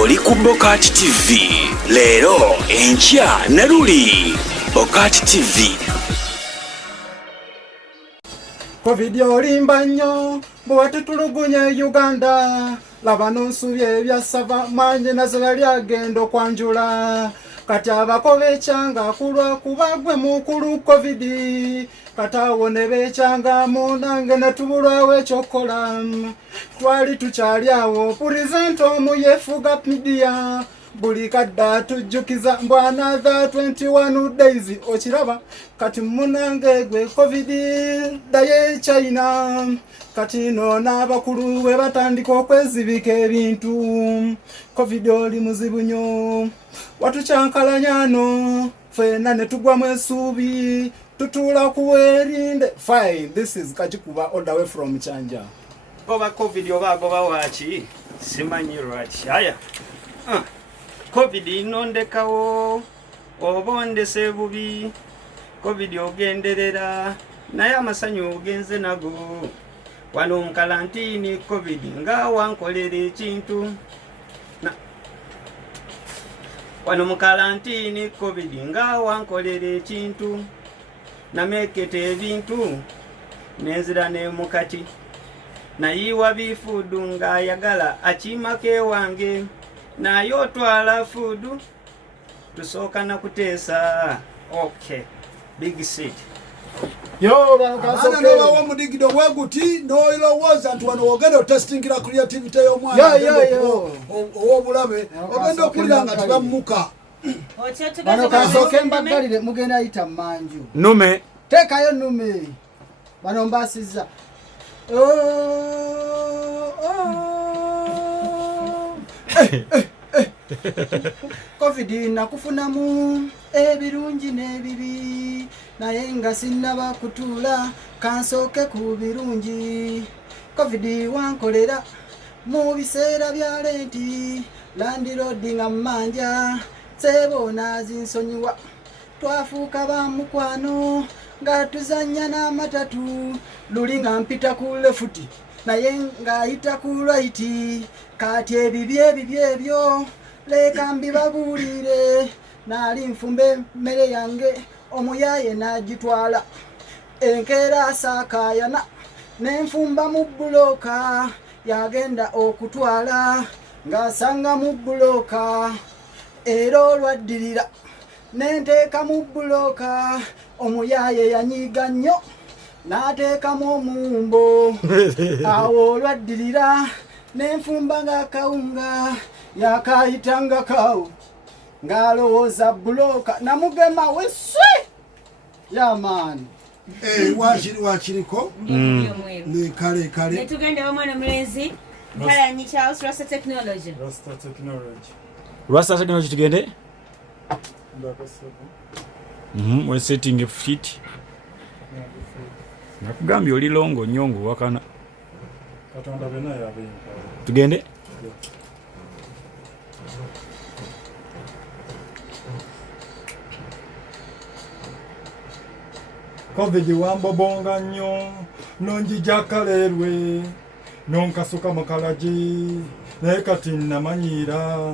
oli ku Bokati TV leero enkya ne luli Bokati TV. Covid olimba nnyo bwatutulugunya Uganda laba nonsuubye ebyasava manje nazo yali agenda okwanjula kati abako beekyanga kulwa kuba gwe mukulu Covid kati awo ne beekyangamu nange ne tubulwawo ekyokukola twali tukyali awo pulezidenti omu yeefuga media buli kadda tujjukiza mbu another 21 days okiraba kati munange gwe Covid daye China kati no n'abakulu we batandika okwezibika ebintu Covid oli muzibu nnyo watucyankalanyano fena ne tugwamu essuubi tutula kuwerinde fine. This is Kajikuba all the way from Chanja. Goba Covid oba goba wachi simanyi lwaki aya Covid inondekawo obondese bubi Covid ogenderera naye amasanyu ogenze nago wano mu karantini Covid nga wankolera ekintu wano mu karantini Covid nga wankolera ekintu namekete ebintu nenzira ne mukati nayiwa bifudu nga yagala akimake wange naye otwala fudu tusooka na kuteesa. Okay, big seat yo bakasoke no bawo mudigido weguti no ilowooza nti wano ogenda testingira creativity y'omwana yo obulabe ogenda okulira nga tibammuka bano kasoke mbagalire mugenda ayita manju Nume tekayo nume bano mbasiza Covid nakufunamu ebirungi n'ebibi naye nga sinnaba kutuula kansooke ku birungi. Covid wankolera mu biseera bya lenti landiroodi nga mmanja sebo nazinsonyiwa twafuuka ba mukwano nga tuzannya n'amatatu luli nga mpita ku lefuti naye ng'ayita ku raiti kati ebibi ebyo leka mbibabuulire naali nfumbe mmere yange omuyaye n'agitwala enkeera asaakaayana n'enfumba mu buloka yagenda okutwala ng'asanga mu buloka era olwaddirira nenteeka mu buloka omuyaye yanyiiga nnyo n'ateekamu omumbo awo olwaddirira n'enfumba ng'akawunga yakaayitanga kawo ng'alowooza buloka namugema weswe yamaani wakiriko kale netugende wamwana mulenzi mpalanyi Charles Rasta Technology tugende we setting fit nakugambye oli longo nyongo wakana katonda bena yabe tugende Covid wambobonga nnyo nonjija kalerwe nonkasuka mukalaji naye kati namanyiira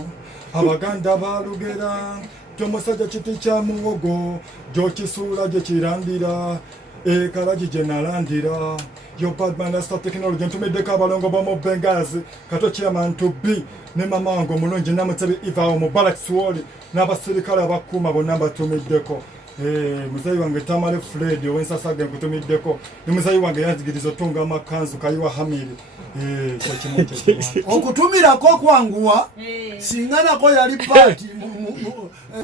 abaganda balugera tomusajja kiti kya muwogo gyokisuula gye kirandira ekalaji gye nalandira yo Badman Rasta Technology ntumiddeko abalongo b'omu Bengazi kato chairman to B ne mama wange omulungi Namutebi Eva Mubarak Swoli n'abasirikale abakuuma bonna mbatumiddeko muzayi wange Tamale Fred ow'ensasage nkutumiddeko ne muzayi wange yanzigiriza otunga amakanzu kayiwa Hamiri okutumirako kwanguwa singa nako yali paati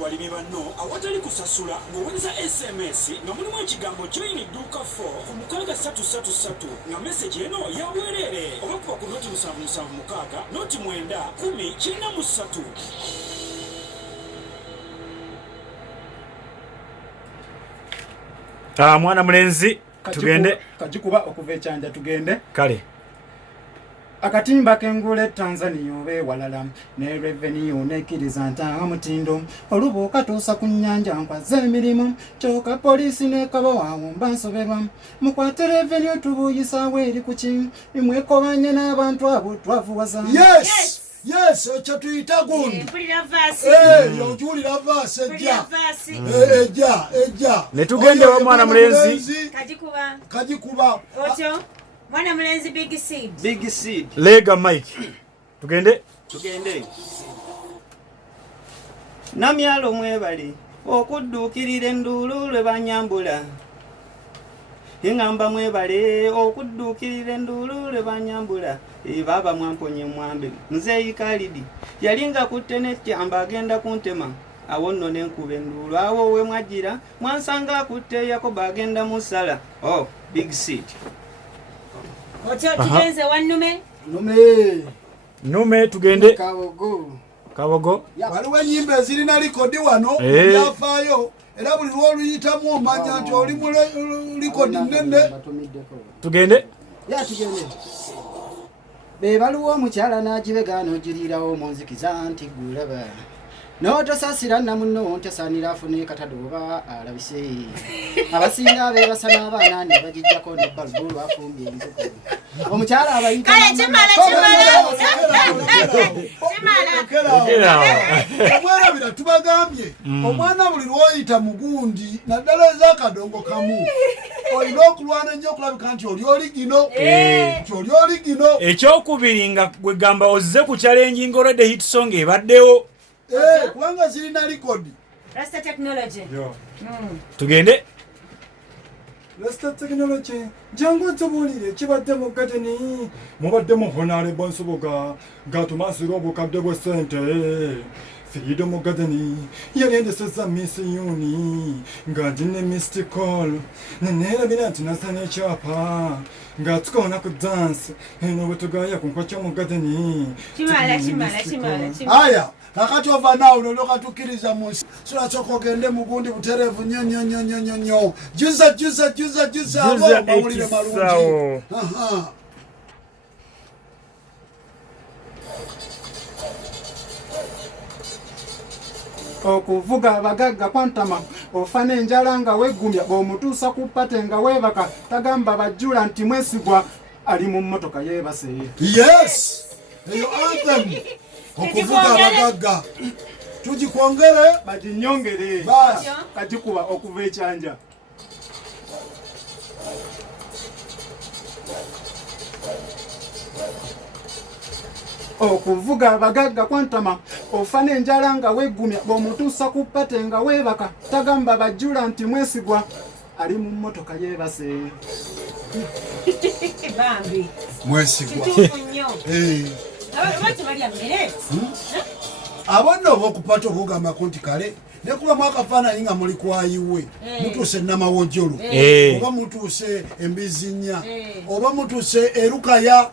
walimi banno awatali kusasula ng'oweza SMS nga mulimu ekigambo join edduuka 4 ku mukaaga 333 nga meseji eno yaweerere oba kuba ku noti 776 noti 9 10 3 mwana mulenzi tugende Kajikuba okuva ekyanja tugende kale akatimba kengule Tanzania obe walala ne revenue nekiriza ntanga mutindo olubuka tusa ku nnyanja nkwaze emirimu kyoka polisi ne kabawawo mbansoberwa mukwate revenue tubuyisa weri kuki imwekobanye n'abantu abo twavuwaza yes yes ekyo tuyita gundi mpulira vaasi ojulira vaasi ejja vaasi ejja ne tugende wa mwana mulenzi kagikuba otyo mwana mulenzi big seed lega mike tugende namyalo mwebale okudduukirira enduulu lwe banyambula engamba mwebale okudduukirira enduulu lwe banyambula baba mwamponye mwambe nze ikalidi yalinga kutte n'ekyamba agenda kuntema awo nno nenkuba enduulu awo we mwajjira mwansanga akutte yakoba agenda musala big seed otyo tugenze wannume nume tugende kabogo waliwo ennyimba ezirina likodi wano byafaayo era buli lwoluyitamu omanya nti oli mu likodi nnene tugende be baliwo omukyala n'agibega n'ogiriirawo munzikiza nti gulaba n'otosasira namunno ntesaanira afune katadooba alabise abasinga beebasana abaana ne bagijjako ne balubu lwafumbye enzuku omukyala abayita omwerabira tubagambye omwana buli lwoyita mugundi naddala ez'akadongo kamu olina okulwana ennyo okulabika nti oli oli gino ekyokubiri nga gwe gamba ozze ku challenge ngolodde hit song ebaddewo kubanga zirina likodi Rasta technology tugende Rasta technology jangu tubulire kibadde mu gadeni mubadde mu honorable Nsubuga ngatumasiro obukadde bwe sente Fido mu gadeni yalendeseza misiyoni nga ndine mystical nenera binati nasane chapa nga tukona ku dance eno butugaya kunkwacha mu gadeni chimala aya kakati ova nawe noloka tukiriza munsi sulachoka ogende mugundi buterevu nyo juza abo bawulire malungi okuvuga abagagga kwantama ofana enjala nga weggumya bw'omutuusa ku ppate nga weebaka tagamba bajjula nti mwesigwa ali mu mmotoka yeebase yes eyo anthem okuvuga abagagga tugikwongere baginyongere kagikuba okuva ekyanja okuvuga abagagga kwantama ofana enjala nga weggumya bw'omutuusa ku ppate nga weebaka tagamba bajjula nti mwesigwa ali mu mmotoka yeebase bambi mwesigwa kituufu nnyo lwaki balya mmere abo nno oba okupata okugambako nti kale nekuba mwakafaananyi nga muli kwayiwe mutuuse namawojolo oba mutuuse embizinya oba mutuuse erukaya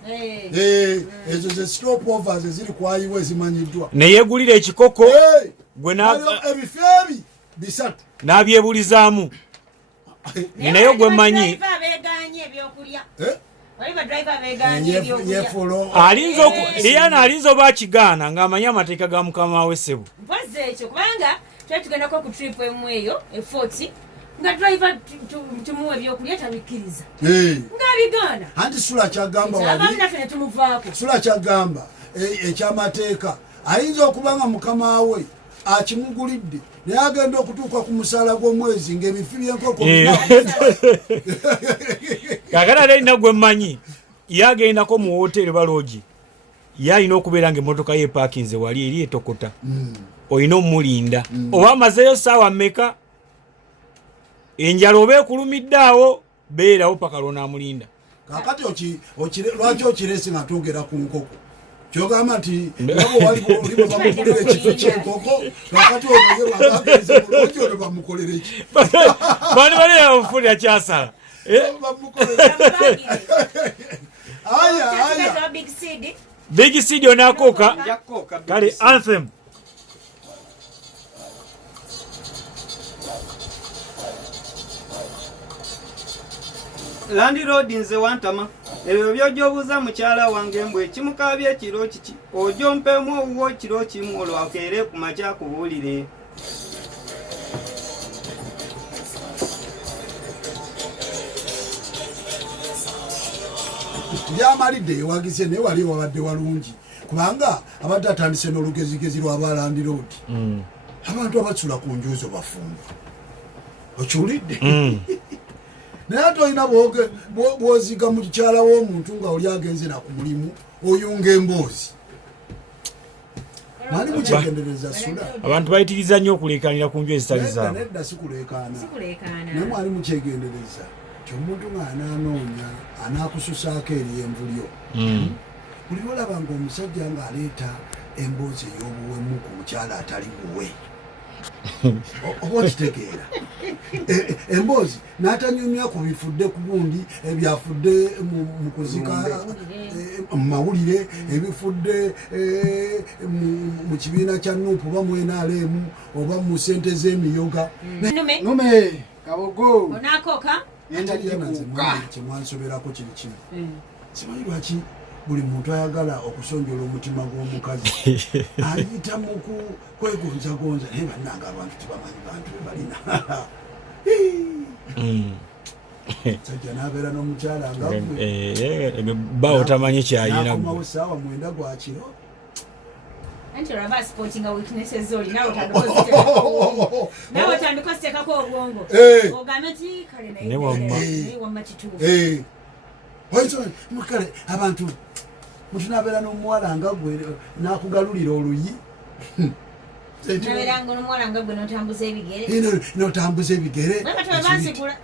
ezo ze stopovers eziri kwayiwe zimanyiddwa neyegulira ekikoko ebifo ebi bisatu n'abyebulizaamu ninayo gwe mmanyi liyana alinza oba akigaana ng'amanyi amateeka ga mukama we ssebo mpozi ekyo kubanga twali tugendako ku trip emu eyo efort nga driver tumuwa ebyokulya tabikkiriza ng'abigaana anti sula kyagamba abamu naffe ne tumuvaako sula kyagamba ekyamateeka ayinza okuba nga mukama we akimugulidde naye agenda okutuuka ku musaala gw'omwezi ng'ebifi by'enkoko kakati ate alina gwe mmanyi ye agendako mu woteri baloogi ye alina okubeera ng'emmotoka ye epaakinze wali eri etokota olina omulinda oba amazeeyo saawa mmeka enjala oba ekulumidde awo beerawo paka lwonaamulinda kakati lwaki okiresi nga twogera ku nkoko kyogamba nti nabo waliwo bamukolera ekifo ky'enkoko kakati onoye bulungi ono bamukolera eki bani bali bamufulira kyasala big seed onakooka kale anthem Landlord nze wantama ebyo by'ojobuuza mukyala wange mbwe kimukaabye ekiro kiki ojompemu owuwo kiro kimu olwakeere ku makya kubuulire byamalidde ewagize naye wali wabadde walungi kubanga abadde atandise n'olugezigezi lw'abalandi road abantu abatsula ku njuzo bafumba okiwulidde naye ate olina bwoziga mu kikyala w'omuntu nga oli agenze naku mulimu oyunga emboozi mwali mukyegendereza sula abantu bayitiriza nnyo okulekanira ku nju ezitali zaabwe nedda sikulekaana naye mwali mukyegendereza ti omuntu ng'ananoonya anaakususaako eryenvu lyo buli olaba nga omusajja ng'aleeta emboozi ey'obuwemu ku mukyala atali buwe oba okitegeera emboozi n'atanyumya ku bifudde ku gundi ebyafudde mu kuzika mu mawulire ebifudde mu kibiina kya nuupu oba mu NRM oba mu ssente z'emiyoga nume kabogo onaakoka kyemwansoberako kiri kimu simanyi lwaki buli muntu ayagala okusonjola omutima gw'omukazi ayita mu kwegonzagonza naye bannanga abantu tebamanyi bantu bebalina sajja n'abeera n'omukyala bawo tamanyi kyayinakumawo saawa 9 gwa kiro anti olaba sportinga weaknesses oli nawe otandika oziteekako obwongo ogambe nti kale naye wamma kituufu kale abantu muntu nabeera n'omuwala nga gwe n'akugalulira oluyi nabeeranga n'omuwala nga gwe n'otambuza ebigere bansigula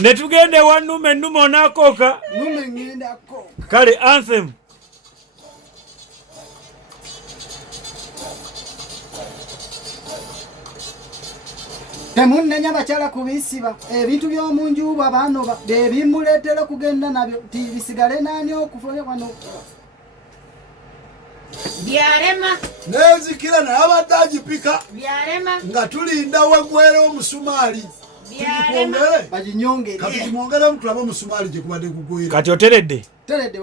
netugende ewa nume onaakoka kale anthem temunnenya bakyala kubisiba ebintu by'omunju bwabanoba bebimuleetera okugenda nabyo tibisigale nani okufoya wano byalema nezikira naye abadde agipika byalema nga tulinda wegwere omusumaali baginyongere kati kimwongeremu tulabe omusumaali gye kubadde kugwira kati oteredde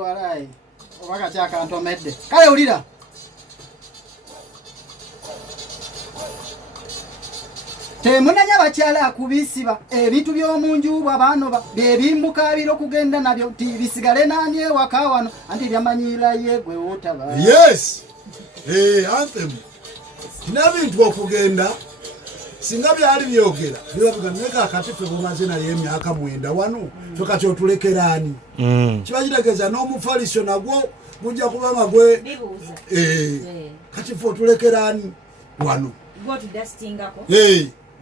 walayi oba kakyakantomedde kale wulira temunenya bakyala kubisiba ebintu by'omunju bwabanoba bebimukabira okugenda nabyo tibisigale nani ewaka wano anti byamanyira ye gwe wotaba yes anthem n'ebintu okugenda singa byali byogera biravuga neka kati ffe bumaze naye emyaka 9 wano ffe kati otulekeraani kiba kitegeeza n'omufaliso nagwo gujja kuba nga gwe kati ffe otulekeraani wano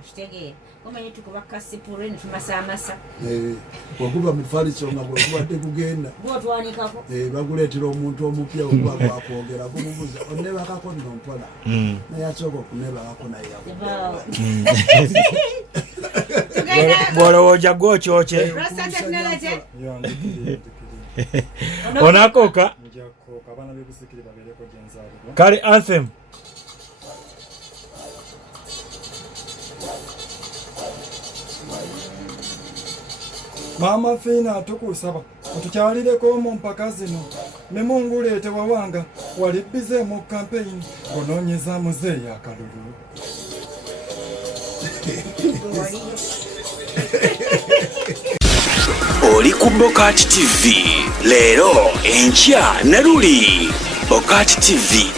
kitegeera omanyi tukuba kasipule ne tumasaamasa wakuba mufaliso nga bwekubadde kugenda gwotwanikako baguleetera omuntu omupya okuba gwakwogera kumubuza onebakako nno mpola naye asooka okunebakako naye bwolowooja gwokyoke onaakoka kale anthem Mama Fina tukusaba otukyalireko mu mpaka zino ne munguleete wawanga walibbize mu campaign onoonyeza muzeeyi akalulu oli ku Bokati TV leero enkya ne luli Bokati TV